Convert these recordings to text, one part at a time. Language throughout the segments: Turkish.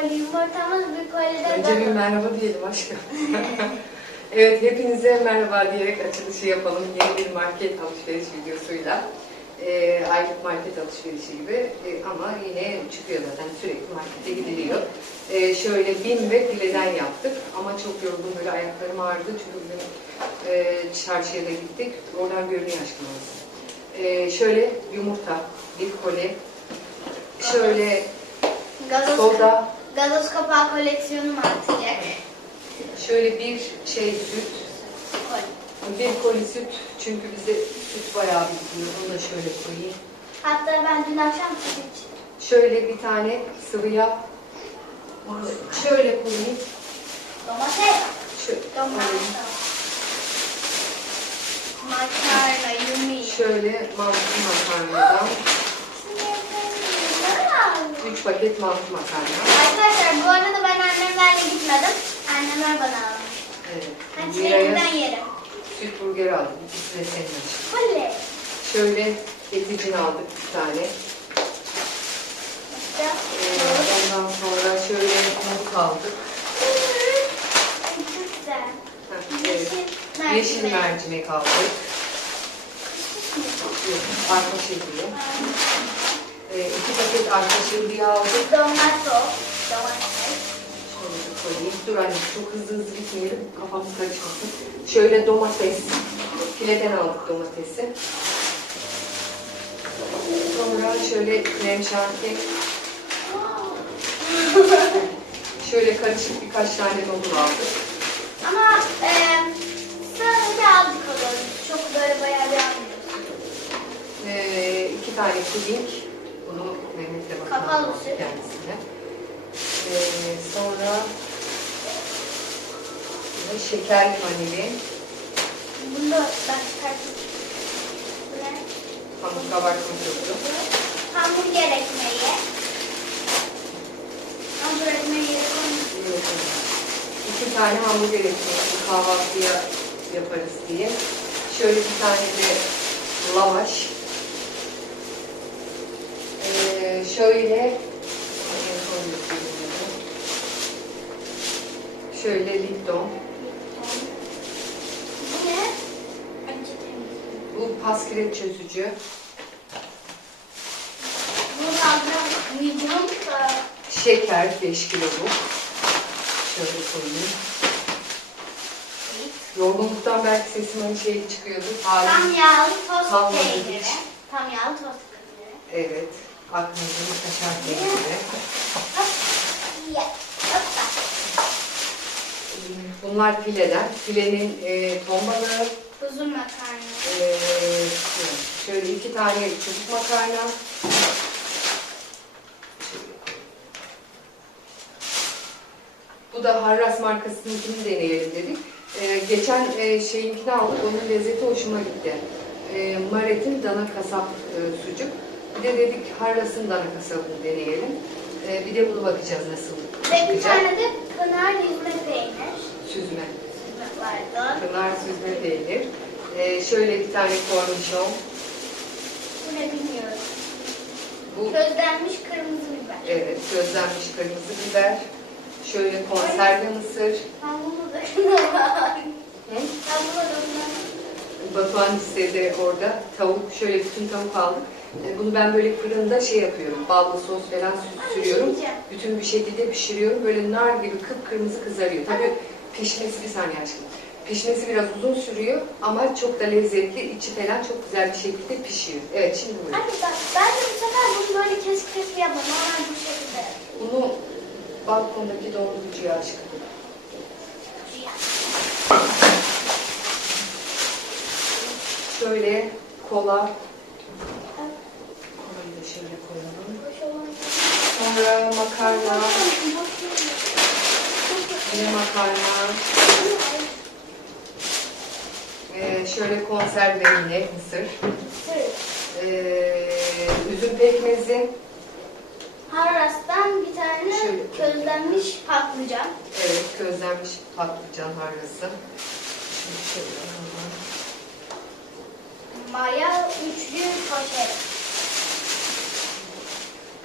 koli yumurtamız, bir koli de Önce bir merhaba diyelim aşkım. evet, hepinize merhaba diyerek açılışı yapalım. Yeni bir market alışveriş videosuyla. Ee, aylık market alışverişi gibi Ee, ama yine çıkıyor zaten sürekli markete gidiliyor. Ee, şöyle bin ve fileden yaptık ama çok yorgun böyle ayaklarım ağrıdı çünkü bugün e, çarşıya da gittik. Oradan görünüyor aşkım orası. Ee, şöyle yumurta, bir koli, şöyle Gazoz, soda, gazoz kapağı koleksiyonum artacak. şöyle bir şey süt, Koli. Bir koli süt çünkü bize süt bayağı bitiyor. Onu da şöyle koyayım. Hatta ben dün akşam süt içtim. Şöyle bir tane sıvı yağ. Onu şöyle koyayım. Domates. Şöyle Domates. Makarna, yumi. Şöyle mantı makarnadan. 3 paket mantı makarna. Arkadaşlar bu arada ben annemlerle gitmedim. Annemler bana almış. Evet. Ben Mira'ya yerim. süt burger aldım. İkisi de senin için. Oley. Şöyle eticin aldık bir tane. İşte. Ee, ondan sonra şöyle nohut aldık. Ay, Çok güzel. Heh, evet. Yeşil Yeşil mercimek. aldık. Arpa şehriye. Ee, iki paket arpa şehriye aldık. Domato. Domates. Şöyle bir koyayım. Dur anne çok hızlı hızlı gitmeyelim. Kafamız karışmasın. Şöyle domates. Fileden aldık domatesi. Sonra şöyle krem şanti. Şöyle karışık birkaç tane nohut aldık. Ama e, sadece aldık olur. Çok böyle bayağı bir almıyoruz. Ee, iki tane puding. Bunu Mehmet'le bakalım süt. kendisine. Ee, sonra ve şeker vanili. Bunu da ben çıkartayım. Bu? Hamur kabartma tozu. Hamburger ekmeği. Hamburger ekmeği. Evet, İki tane hamburger ekmeği kahvaltıya yaparız diye. Şöyle bir tane de lavaş. Ee, şöyle. Şöyle Lipton. Bu ne? Bu paskilet çözücü. Şeker 5 kilo bu. Şöyle koyayım. Yorgunluktan belki sesim hani şey çıkıyordu. Tam yağlı tost peyniri. Tam yağlı tost peyniri. Evet. Aklımızın kaşar peyniri. Bunlar fileden. Filenin e, ton balığı. Uzun makarna. e, şöyle iki tane çubuk makarna. Bu da Harras markasınınkini deneyelim dedik. E, geçen e, şeyinkini aldık. Onun lezzeti hoşuma gitti. E, Maret'in dana kasap e, sucuk. Bir de dedik Harras'ın dana kasabını deneyelim. E, bir de bunu bakacağız nasıl Ve bir tane de pınar yüzme peynir. Süzme. Vardı. Pınar süzme peynir. Ee, şöyle bir tane kornişon. Bu ne bilmiyorum. Bu Közlenmiş kırmızı biber. evet közlenmiş kırmızı biber. Şöyle konserve mısır. Ben bunu. Hı? Ben bunu dokunamam. Batuhan istedi orada. Tavuk, şöyle bütün tavuk aldık. Ee, Bunu ben böyle fırında şey yapıyorum. Ballı sos falan sü- sürüyorum. Bütün bir şekilde pişiriyorum. Böyle nar gibi kıpkırmızı kızarıyor. Tabii pişmesi bir saniye aşkım. Pişmesi biraz uzun sürüyor ama çok da lezzetli. içi falan çok güzel bir şekilde pişiyor. Evet şimdi buyurun. Anne bak ben de bu sefer bunu böyle kesik kesik yapmam. Normal bu şekilde. Bunu balkondaki dondurucuya aşkım. Şöyle kola. Kolayı da şöyle koyalım. Sonra makarna. Yine makarna. Ee, şöyle konserve yine mısır. Ee, üzüm pekmezi. Harras'tan bir tane Şöyle. közlenmiş patlıcan. Evet közlenmiş patlıcan harrası. Şimdi şöyle. Maya üçlü poşet.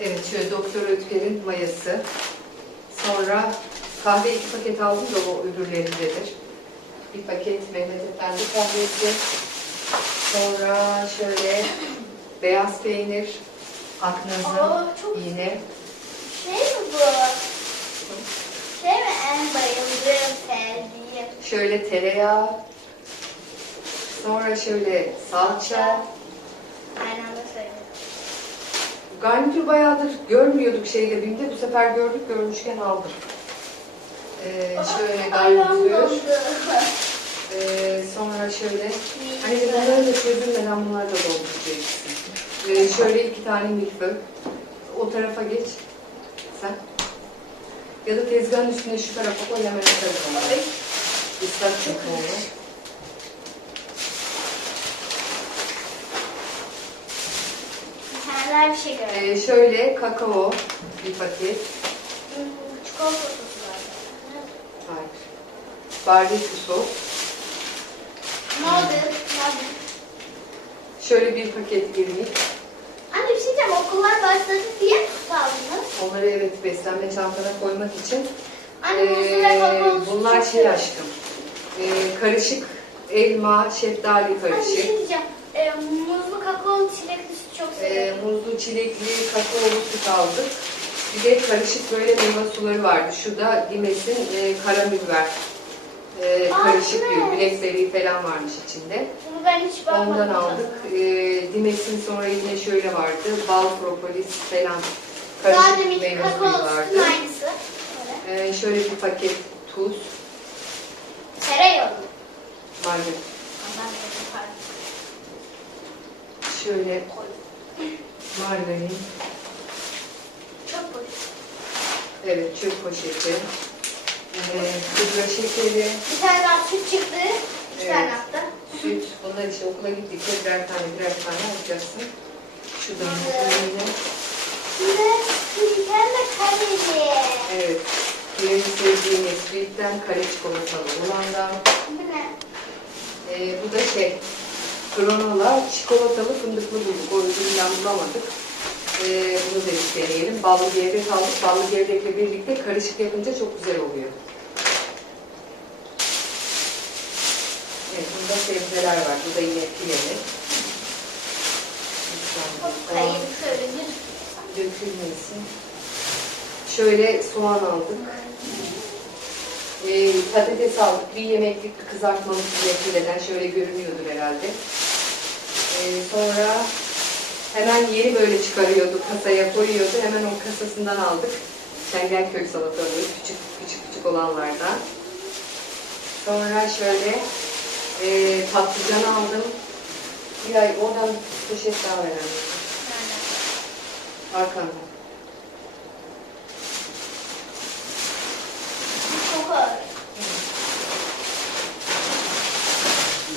Evet şöyle Doktor Ötker'in mayası. Sonra kahve iki paket aldım da o öbürlerindedir. Bir paket Mehmet Efendi kahvesi. Sonra şöyle beyaz peynir, aknazın Aa, çok yine. Şey mi bu? Şey mi en bayıldığım, sevdiğim? Şöyle tereyağı. Sonra şöyle salça. Aynı anda söyledim. Garnitür bayağıdır görmüyorduk şeyde BİM'de. Bu sefer gördük, görmüşken aldım. Ee, şöyle garnitür. Ee, sonra şöyle, hani bunları da çözülmeden bunları da dolduracaksın. Ee, şöyle iki tane milföy. O tarafa geç. Sen. Ya da tezgahın üstüne şu tarafa koy hemen onları. Islak çünkü onu. Kendiler bir şey görüyor. Ee, şöyle kakao bir paket. Hmm, Çikolata sosu var. Hayır. Barbekü sos. Ne oldu? Ne oldu? Şöyle bir paket irmik. Anne bir şey diyeceğim. Okullar başladı diye mi aldınız? Onları evet beslenme çantana koymak için. Anne muzlu ve Ee, kakaolu süt bunlar şey aşkım. Ee, karışık elma, şeftali şey karışık. diyeceğim. Ee, muzlu kakaolu çilekli süt çok Ee, seviyorum. muzlu, çilekli, kakaolu süt aldık. Bir de karışık böyle meyve suları vardı. Şurada Dimes'in e, karabiber. E, Aa, karışık evet. bir blackberry falan varmış içinde. Bunu ben hiç bakmadım. Ondan aldık. E, Dimes'in sonra yine şöyle vardı. Bal, propolis falan karışık meyve suyu vardı. aynısı. Böyle. E, şöyle bir paket tuz, Tereyağı. Pardon. Şöyle margarin, Çok boş. evet çöp poşeti, e, pudra şekeri, Bir tane daha süt çıktı. İki Evet. tane hatta. süt. Bunlar işte okula gittikçe birer tane birer tane alacaksın. Şuradan böyle. Ve kriterle kareli. Evet. Benim sevdiğim Nesquik'ten kare çikolatalı olandan. Bu ne? Ee, bu da şey, Granola çikolatalı fındıklı bulduk. O üründen bulamadık. Ee, bunu da bir deneyelim. Ballı gevrek aldık. Ballı gevrekle birlikte karışık yapınca çok güzel oluyor. Evet, bunda sebzeler var. Bu da yine pileli. Dökülmesin. Şöyle soğan aldık. Ee, patates aldık. Bir yemeklik bir kızartmalık bir fileden şöyle görünüyordur herhalde. Ee, sonra hemen yeni böyle çıkarıyordu, kasaya koyuyordu. Hemen o kasasından aldık. Çengelkök salatalığı, küçük küçük küçük olanlardan. Sonra şöyle e, patlıcan aldım. Bir ay oradan poşet daha verelim. Arkanda. Çok ağır.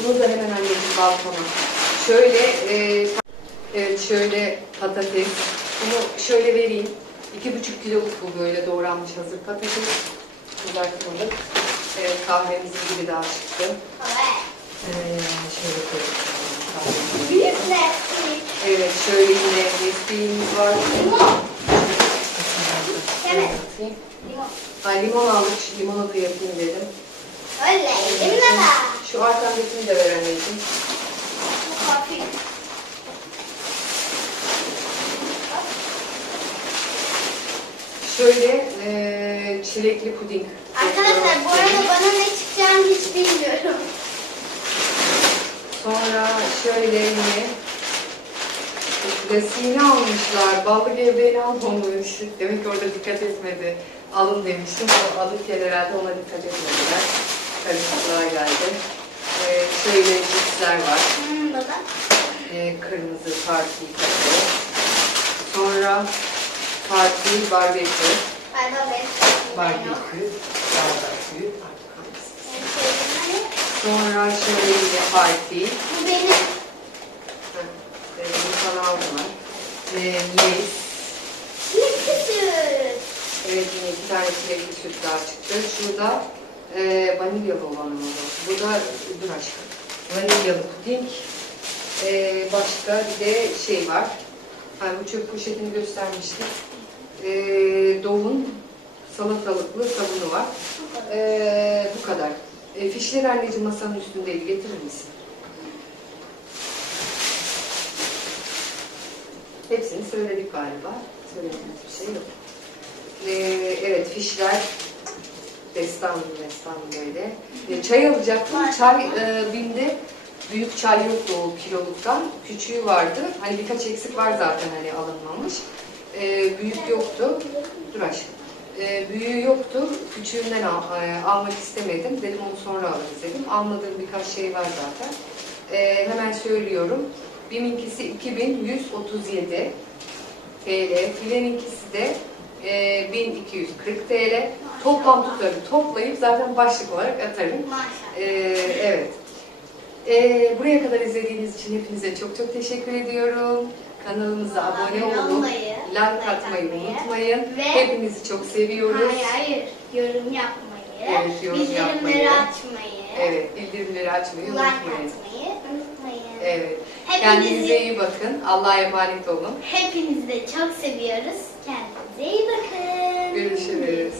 Bunu da hemen anneciğim balkona. Şöyle, e, evet şöyle patates. Bunu şöyle vereyim. İki buçuk kiloluk bu böyle doğranmış hazır patates. Kızartmalık. Evet kahvemizin gibi daha çıktı. Ee, şöyle koyalım. Evet şöyle yine Nesquik'imiz var. Limon. Evet. Ha, limon limonu da yapayım dedim. Öyle. De. Şu arkandakini de ver anneciğim. Şöyle e, çilekli puding. Arkadaşlar bu arada bana ne çıkacağını hiç bilmiyorum. Sonra şöyle yine resmini almışlar. Ballı gevreğini almamış. Demek ki orada dikkat etmedi. Alın demiştim. O alırken herhalde ona dikkat etmediler. Karışıklığa geldi. Şöyle cipsler var. Hmm, baba. Ee, kırmızı parti kakao. Sonra parti barbekü. Benim. Barbekü. Barbekü. Benim? Sonra şöyle yine parti. Bu benim. Ee, bu sana aldılar. Ee, yes. Çilekli süt. Evet yine iki tane çilekli süt daha çıktı. Şurada e, vanilyalı olan mı? bu? Da dur aşkım. Vanilyalı puding. Ee, başka bir de şey var. Hani bu çöp poşetini göstermiştik. Ee, Doğu'nun salatalıklı sabunu var. Ee, bu kadar. E, fişleri anneciğim masanın üstündeydi. Getirir misin? Hepsini söyledik galiba. Söylediğimiz bir şey yok. Ee, evet fişler destan destan böyle. E, çay alacaktım. Çay e, binde büyük çay yoktu o kiloluktan. Küçüğü vardı. Hani birkaç eksik var zaten hani alınmamış. E, büyük yoktu. Dur aşkım. E, büyüğü yoktu. Küçüğünden al- e, almak istemedim. Dedim onu sonra alırız dedim. Almadığım birkaç şey var zaten. E, hemen söylüyorum. Biminkisi 2137 TL. Fileninkisi de e, 1240 TL. Toplam tutarı toplayıp zaten başlık olarak atarım. Maşallah. E, evet. E, buraya kadar izlediğiniz için hepinize çok çok teşekkür ediyorum. Kanalımıza abone olup olmayı, like atmayı unutmayın. ve- Hepinizi çok seviyoruz. Hayır hayır. Yorum yapmayı, Evet, yorum bildirimleri yapmayı. açmayı, Evet, bildirimleri açmayı like unutmayın. atmayı unutmayın. Evet. Kendinize Hepinizi, iyi bakın. Allah'a emanet olun. hepinizi de çok seviyoruz. Kendinize iyi bakın. Görüşürüz.